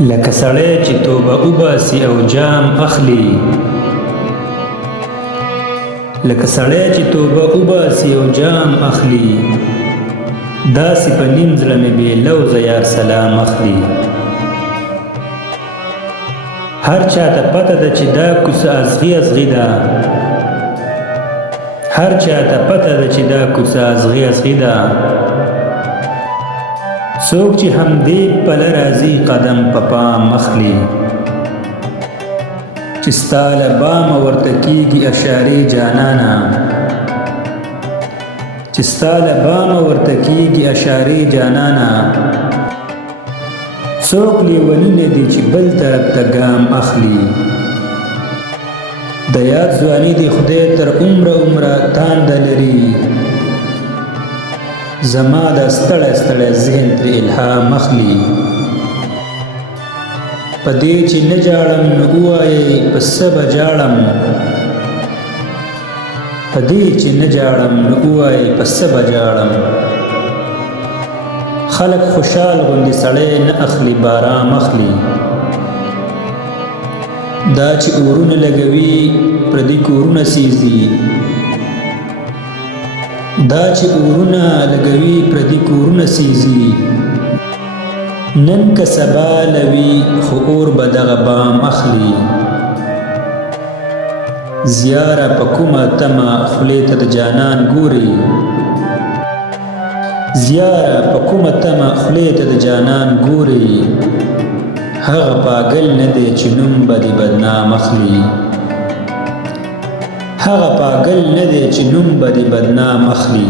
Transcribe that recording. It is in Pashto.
لکه سړی چې توبه وباسي او جام اخلي، لکه سړی چې توبه وباسي او جام اخلي، داسې په نیم زړه مې بې لوظه یار سلام اخلي. هر چاته پته ده چې دا کوڅه ازغي ازغي ده، هر چاته پته ده چې دا کوڅه ازغي ازغي ده. څوک چې همدې پله راځي قدم په پام اخلي، چې ستا له بامه ورته کېږي اشارې جانانه، چې ستا له بامه ورته کېږي اشارې جانانه. څوک لیوني نه دي چې بل طرف ته ګام اخلي، د یاد ځواني دې خدای تر عمره عمره تانده لري. زما د ستړی ستړی ذهن ترې الهام اخلي. په دې چې نه جاړم نو ووایئ په څه به جاړم، په دې چې نه جاړم نو ووایئ په څه به جاړم. خلک خوشحال غوندې سړی نه اخلي بارام اخلي، دا چې اورونه لګوي پردي کورونه سیزي، دا چې اورونه لګوي پردي کورونه سیزي. نن که سبا لوي خو اور به دغه بام اخلي. زیاره په کومه تمه خولې ته د جانان ګوري، زیاره په کومه تمه خولې ته د جانان ګوري. هغه پاگل نه دی چې نوم به دې بدنام اخلي، هغه پاگل نه دی چې نوم به دې بدنام اخلي.